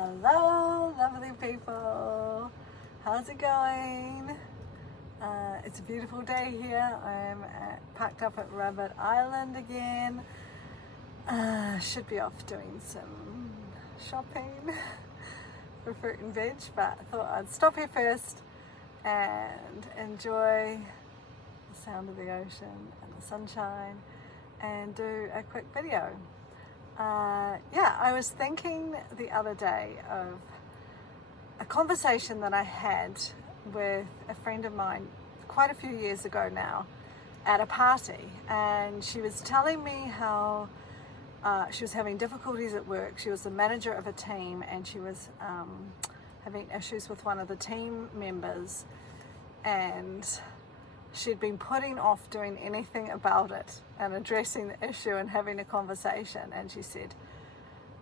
Hello, lovely people. How's it going? It's a beautiful day here. I'm packed up at Rabbit Island again. Should be off doing some shopping for fruit and veg, but I thought I'd stop here first and enjoy the sound of the ocean and the sunshine and do a quick video. I was thinking the other day of a conversation that I had with a friend of mine quite a few years ago now at a party, and she was telling me how she was having difficulties at work. She was the manager of a team, and she was having issues with one of the team members, and she'd been putting off doing anything about it and addressing the issue and having a conversation. And she said,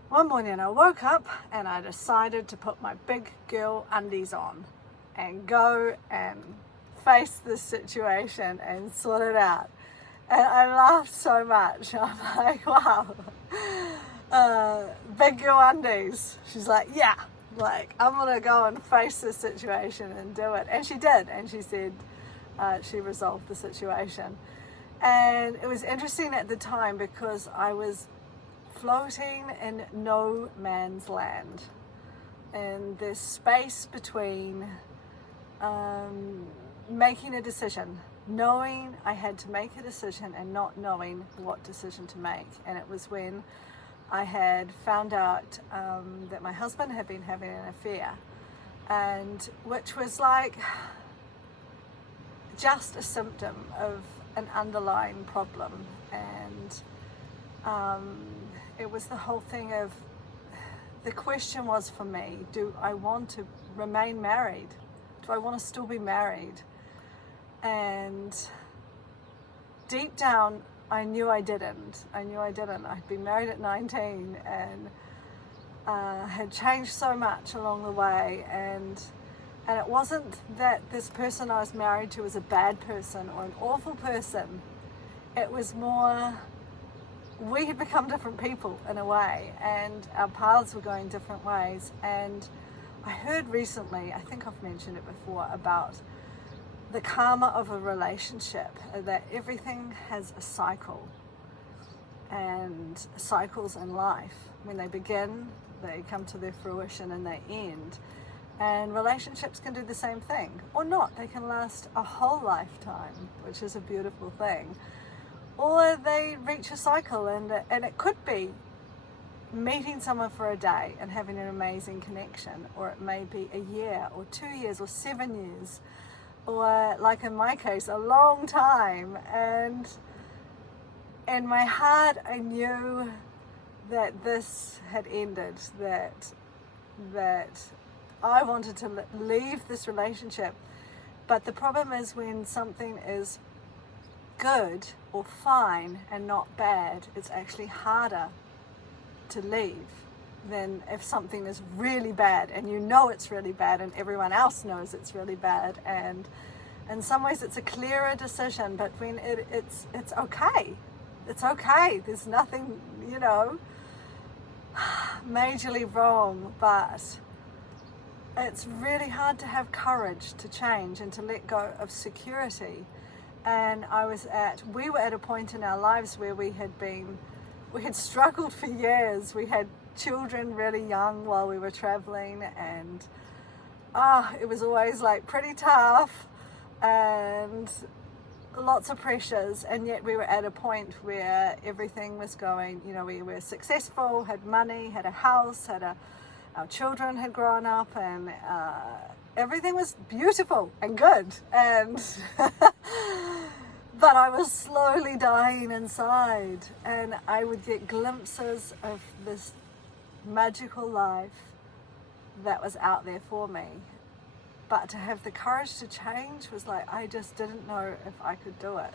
one morning I woke up and I decided to put my big girl undies on and go and face this situation and sort it out. And I laughed so much. I'm like, wow, big girl undies. She's like, yeah, like I'm gonna go and face this situation and do it. And she did. And she said, she resolved the situation. And it was interesting at the time because I was floating in no man's land, in this space between making a decision, knowing I had to make a decision and not knowing what decision to make. And it was when I had found out that my husband had been having an affair, and which was like just a symptom of an underlying problem. And it was the whole thing of, the question was for me, do I want to remain married? Do I want to still be married? And deep down I knew I didn't. I'd been married at 19 and had changed so much along the way, and it wasn't that this person I was married to was a bad person or an awful person. It was more, we had become different people in a way, and our paths were going different ways. And I heard recently, I think I've mentioned it before, about the karma of a relationship, that everything has a cycle, and cycles in life. When they begin, they come to their fruition and they end. And relationships can do the same thing, or not. They can last a whole lifetime, which is a beautiful thing. Or they reach a cycle, and it could be meeting someone for a day and having an amazing connection, or it may be a year or 2 years or 7 years, or like in my case, a long time. And in my heart, I knew that this had ended, that I wanted to leave this relationship. But the problem is, when something is good or fine and not bad, it's actually harder to leave than if something is really bad and you know it's really bad and everyone else knows it's really bad. And in some ways it's a clearer decision, but when it's okay. It's okay. There's nothing, majorly wrong, but it's really hard to have courage to change and to let go of security. And we were at a point in our lives where we had struggled for years. We had children really young while we were traveling, and it was always like pretty tough and lots of pressures. And yet we were at a point where everything was going, we were successful, had money, had a house, our children had grown up, and everything was beautiful and good. And but I was slowly dying inside, and I would get glimpses of this magical life that was out there for me. But to have the courage to change was like, I just didn't know if I could do it.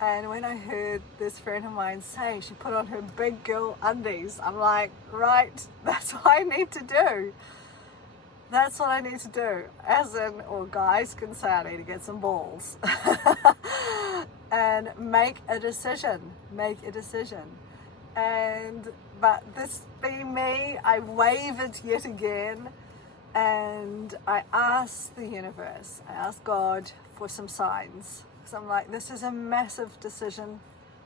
And when I heard this friend of mine say she put on her big girl undies, I'm like, right, that's what I need to do. That's what I need to do. As in, or guys can say, I need to get some balls. And make a decision. And but this being me, I wavered yet again, and I asked the universe, I asked God for some signs, because I'm like, this is a massive decision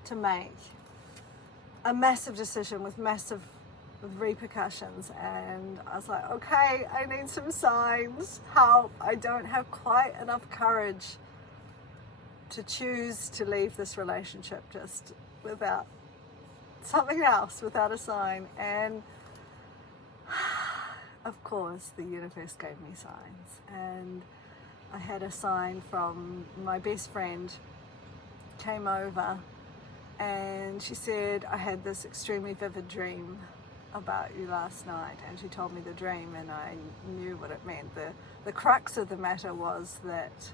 to make, a massive decision with massive repercussions. And I was like, okay, I need some signs, help. I don't have quite enough courage to choose to leave this relationship just without something else, without a sign. And of course the universe gave me signs, and I had a sign from my best friend, came over, and she said, I had this extremely vivid dream about you last night. And she told me the dream, and I knew what it meant. The crux of the matter was that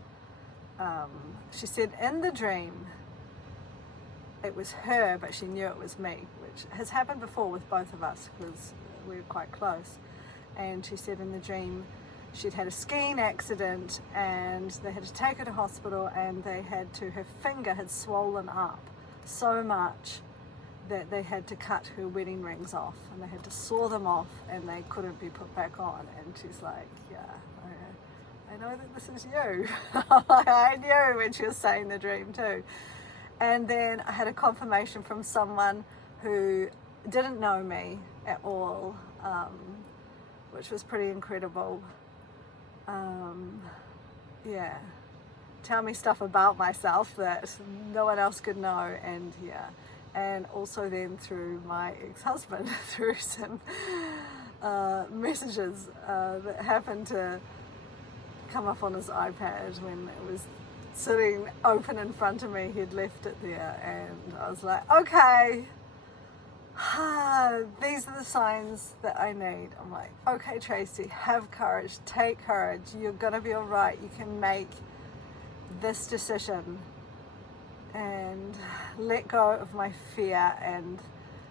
she said in the dream it was her, but she knew it was me, which has happened before with both of us because we were quite close. And she said in the dream she'd had a skiing accident, and they had to take her to hospital, and her finger had swollen up so much that they had to cut her wedding rings off, and they had to saw them off, and they couldn't be put back on. And she's like, yeah, I know that this is you. I knew when she was saying the dream too. And then I had a confirmation from someone who didn't know me at all, which was pretty incredible. Yeah, tell me stuff about myself that no one else could know. And yeah, and also then through my ex-husband, through some messages that happened to come up on his iPad when it was sitting open in front of me. He'd left it there, and I was like, okay, these are the signs that I need. I'm like, okay, Tracy, have courage, take courage, you're gonna be all right, you can make this decision, and let go of my fear, and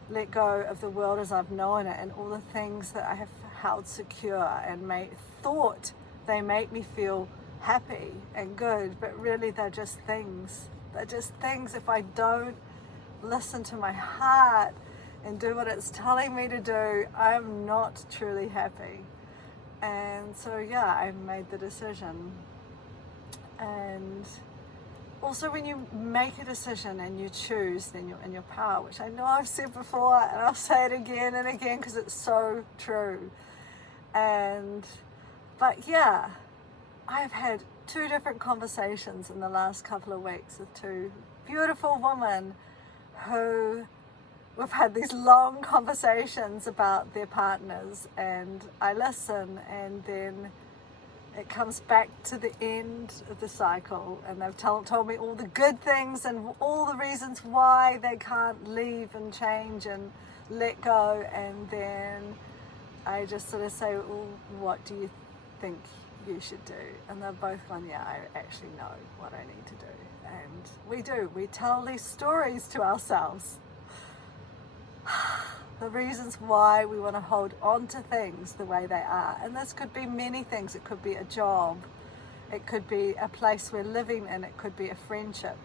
let go of the world as I've known it, and all the things that I have held secure and thought they make me feel happy and good, but really they're just things. They're just things. If I don't listen to my heart and do what it's telling me to do, I'm not truly happy. And so yeah, I made the decision. And also when you make a decision and you choose, then you're in your power, which I know I've said before, and I'll say it again and again because it's so true. But yeah, I've had 2 different conversations in the last couple of weeks with 2 beautiful women who we've had these long conversations about their partners, and I listen, and then it comes back to the end of the cycle, and they've told me all the good things and all the reasons why they can't leave and change and let go. And then I just sort of say, well, what do you think you should do? And they're both gone, yeah, I actually know what I need to do. And we tell these stories to ourselves, the reasons why we want to hold on to things the way they are. And this could be many things. It could be a job, it could be a place we're living in, it could be a friendship.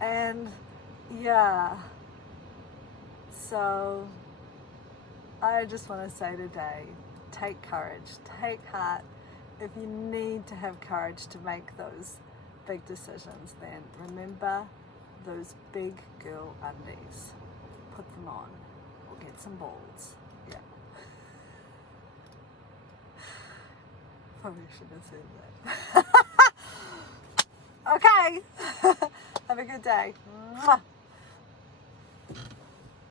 And yeah, so I just want to say today, take courage, take heart. If you need to have courage to make those big decisions, then remember those big girl undies. Put them on, or get some balls. Yeah. Probably should have said that. Okay. Have a good day. Mwah.